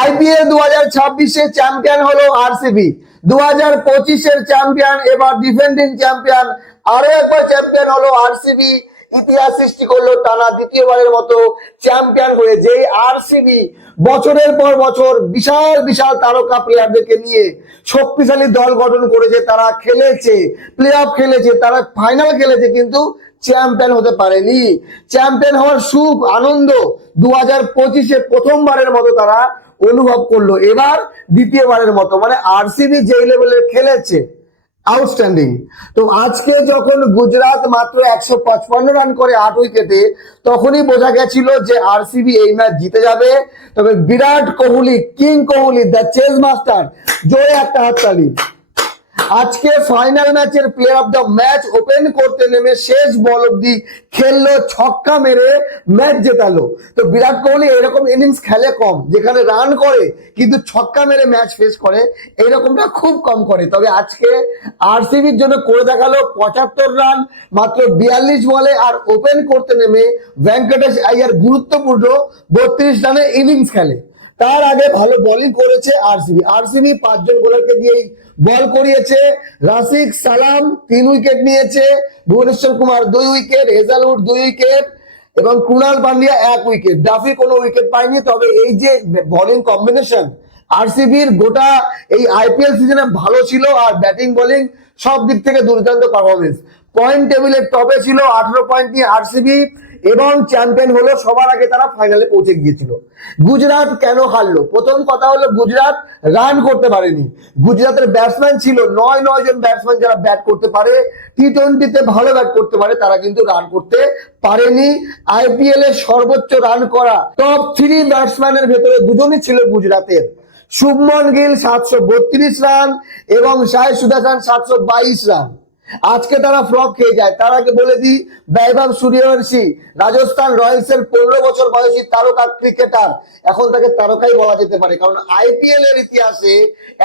IPL 2026-এ champion হলো RCB. 2025-এর champion, এবার defending champion, আরো একবার চ্যাম্পিয়ন হলো আরসিবি। ইতিহাস সৃষ্টি করলো টানা দ্বিতীয়বারের মতো চ্যাম্পিয়ন হয়ে। যে আরসিবি বছরের পর বছর বিশাল বিশাল তারকা প্লেয়ারদেরকে নিয়ে শক্তিশালী দল গঠন করেছে, তারা খেলেছে, প্লে অফ খেলেছে, তারা ফাইনাল খেলেছে, কিন্তু চ্যাম্পিয়ন হতে পারেনি। চ্যাম্পিয়ন হওয়ার সুখ আনন্দ 2025-এ প্রথমবারের মতো তারা অনুভব করলো, এবার দ্বিতীয়বারের মতো। মানে আরসিবি যেই লেভেলের খেলেছে, আউটস্ট্যান্ডিং। তো আজকে যখন গুজরাট মাত্র 155 রান করে 8 উইকেটে, তখনই বোঝা গেছিল যে আরসিবি এই ম্যাচ জিতে যাবে। তবে Virat Kohli, king Kohli, the chase master, জোরে একটা হাততালি। আজকে ফাইনাল ম্যাচের player of the match open করতে নেমে শেষ বল অব্দি খেললো, ছক্কা মেরে ম্যাচ জেতালো। তো বিরাট কোহলি এরকম ইনিংস খেলে কম, যেখানে রান করে কিন্তু ছক্কা মেরে ম্যাচ ফেস করে, এইরকমটা খুব কম করে। তবে আজকে আরসিবির জন্য করে দেখালো 75 রান মাত্র 42 বলে, আর ওপেন করতে নেমে ভেঙ্কটেশ আইয়ার গুরুত্বপূর্ণ 32 রানের ইনিংস খেলে। তার আগে ভালো বোলিং করেছে আরসিবি 5 জন বোলারকে দিয়ে বল করিয়েছে। রাশিদ সালাম 3 উইকেট নিয়েছে, ভুবনেশ্বর কুমার 2 উইকেট, হেজালউড 2 উইকেট এবং কুণাল পান্ডিয়া 1 উইকেট। ডাফি কোনো উইকেট পায়নি। তবে এই যে বোলিং কম্বিনেশন আরসিবির গোটা এই আইপিএল সিজনে ভালো ছিল, আর ব্যাটিং বোলিং সব দিক থেকে দুর্দান্ত পারফরমেন্স। পয়েন্ট টেবিলের টপে ছিল 18 পয়েন্ট নিয়ে আরসিবি, এবং চ্যাম্পিয়ন হলো। সবার আগে তারা ফাইনালে পৌঁছে গিয়েছিল। গুজরাট কেন হারলো? প্রথম কথা হলো গুজরাট রান করতে পারেনি। গুজরাটের ব্যাটসম্যান ছিল 9 জন ব্যাটসম্যান, যারা ব্যাট করতে পারে, টি20-তে ভালো ব্যাট করতে পারে, তারা কিন্তু রান করতে পারেনি। আইপিএল এর সর্বোচ্চ রান করা টপ 3 ব্যাটসম্যানের ভেতরে দুজনই ছিল গুজরাটের। শুভমন গিল 732 রান এবং সাই সুদর্শন 722 রান। আজকে তারা ফ্লপ খেয়ে যায়। তার আগে বলে দিই, বৈভব সূর্যবংশী রাজস্থান রয়্যালস এর 15 বছর বয়সী তারকা ক্রিকেটার, এখন তাকে তারকাই বলা যেতে পারে, কারণ আইপিএল এর ইতিহাসে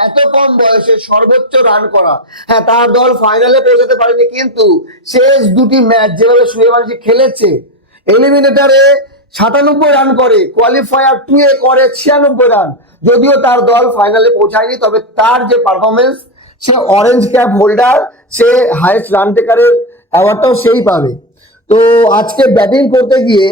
এত কম বয়সে সর্বোচ্চ রান করা। হ্যাঁ, তার দল ফাইনালে পৌঁছাতে পারেনি, কিন্তু শেষ দুটি ম্যাচ যেভাবে সূর্যবংশী খেলেছে, এলিমিনেটরে 97 রান করে, কোয়ালিফায়ার 2 এ করে 96 রান। যদিও তার দল ফাইনালে পৌঁছায়নি, তবে তার যে পারফরমেন্স, সে অরেঞ্জ ক্যাপ হোল্ডার, সে হাইয়েস্ট রান টেকারের অ্যাওয়ার্ডটাও সেই পাবে। তো আজকে ব্যাটিং করতে গিয়ে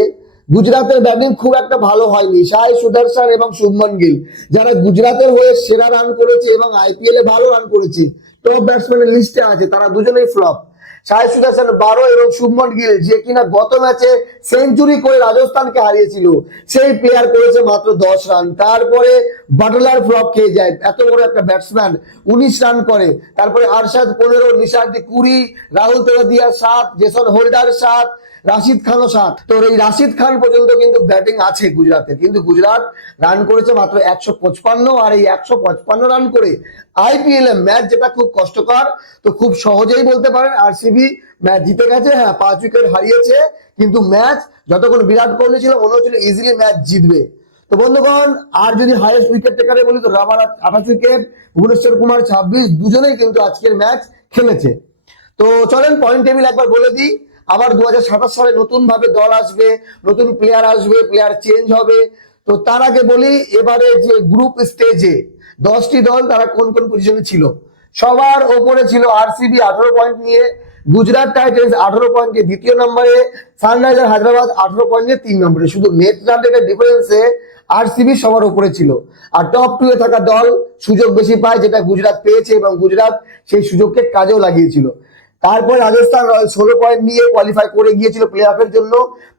গুজরাটের ব্যাটিং খুব একটা ভালো হয়নি। সাই সুদর্শন এবং শুভমন গিল, যারা গুজরাটের হয়ে সেরা রান করেছে এবং আইপিএল এ ভালো রান করেছে, টপ ব্যাটসম্যানের লিস্টে আছে, তারা দুজনেই ফ্লপ। সাই সুদর্শন 12 এবং শুভমন গিল, যে কিনা গত ম্যাচে সেঞ্চুরি করে রাজস্থানকে হারিয়েছিল, সেই প্লেয়ার করেছে মাত্র 10 রান। তারপরে বাটলার ফ্লপ খেয়ে যায়, এত বড় একটা ব্যাটসম্যান 19 রান করে। তারপরে আরশাদ 15, নিশার্দি 20, রাহুল তেভাতিয়া 7, জেসন হোল্ডার 7, রাশিদ খানও 7। তো এই রাশিদ খান পর্যন্ত কিন্তু ব্যাটিং আছে গুজরাটের, কিন্তু গুজরাট রান করেছে মাত্র 155। আর এই 155 রান করে আইপিএল এ ম্যাচ যেটা খুব কষ্টকর, তো খুব সহজেই বলতে পারেন আরসিবি ম্যাচ জিতে গেছে। হ্যাঁ, 5 উইকেট হারিয়েছে, কিন্তু ম্যাচ যতক্ষণ বিরাট কোহলি ছিল মনে হচ্ছিল ইজিলি ম্যাচ জিতবে। তো বন্ধুগণ, আর যদি হাইয়েস্ট উইকেট টেকারে বলি, তো রাবারাত 28 উইকেট, ভুবনেশ্বর কুমার 26, দুজনেই কিন্তু আজকের ম্যাচ খেলেছে। তো চলেন পয়েন্ট টেবিল একবার বলে দিই। আবার 2027 সালে নতুন ভাবে দল আসবে, নতুন প্লেয়ার আসবে, প্লেয়ার চেঞ্জ হবে। তো তার আগে বলি, এবারে যে গ্রুপ স্টেজে 10টি দল, তারা কোন কোন পজিশনে ছিল। সবার ওপরে ছিল আরসিবি 18 পয়েন্ট নিয়ে, গুজরাট টাইটেন্স 18 পয়েন্ট নিয়ে 2য় নম্বরে, সানরাইজার হায়দ্রাবাদ 18 পয়েন্ট নিয়ে 3 নম্বরে। শুধু নেট রান রেটের ডিফারেন্সে আরসিবি সবার উপরে ছিল। আর টপ 2 এ থাকা দল সুযোগ বেশি পায়, যেটা গুজরাট পেয়েছে, এবং গুজরাট সেই সুযোগকে কাজেও লাগিয়েছিল। তারপর রাজস্থান রয়্যালস 16 পয়েন্ট নিয়ে কোয়ালিফাই করে গিয়েছিল প্লে অফের জন্য।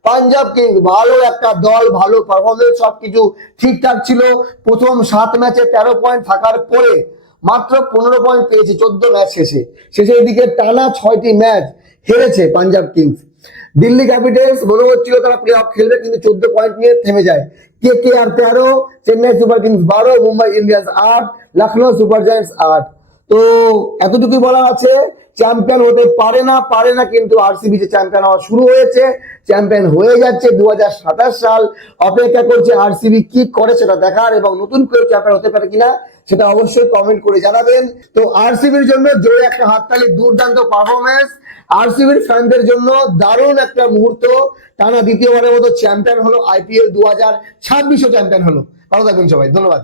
পাঞ্জাব কিংস ভালো একটা দল, ভালো পারফরমেন্স, সবকিছু ঠিকঠাক ছিল। প্রথম 7 ম্যাচে 13 পয়েন্ট থাকার পরে মাত্র 15 পয়েন্ট পেয়েছে 14 ম্যাচ শেষের দিকে টানা 6টি ম্যাচ হেরেছে পাঞ্জাব কিংস। দিল্লি ক্যাপিটালস মনে হচ্ছিল তারা প্লে অফ খেলবে, কিন্তু 14 পয়েন্ট নিয়ে থেমে যায়। KKR 13, Chennai super kings 12, Mumbai Indians 8, Lucknow super giants 8। তো এতটুকুই বলা আছে, চ্যাম্পিয়ন হতে পারে না, কিন্তু আরসিবি যে চ্যাম্পিয়ন হওয়া শুরু হয়েছে, চ্যাম্পিয়ন হয়ে যাচ্ছে। 2027 সাল অপেক্ষা করছে আরসিবি কি করে সেটা দেখার, এবং নতুন করে চ্যাম্পিয়ন হতে পারে কিনা সেটা অবশ্যই কমেন্ট করে জানাবেন। তো আরসিবির জন্য জোরে একটা হাততালি, দুর্দান্ত পারফরমেন্স। আরসিবির ফ্যানদের জন্য দারুণ একটা মুহূর্ত, টানা দ্বিতীয়বারের মতো চ্যাম্পিয়ন হলো আইপিএল 2026 চ্যাম্পিয়ন হলো। ভালো থাকবেন সবাই, ধন্যবাদ।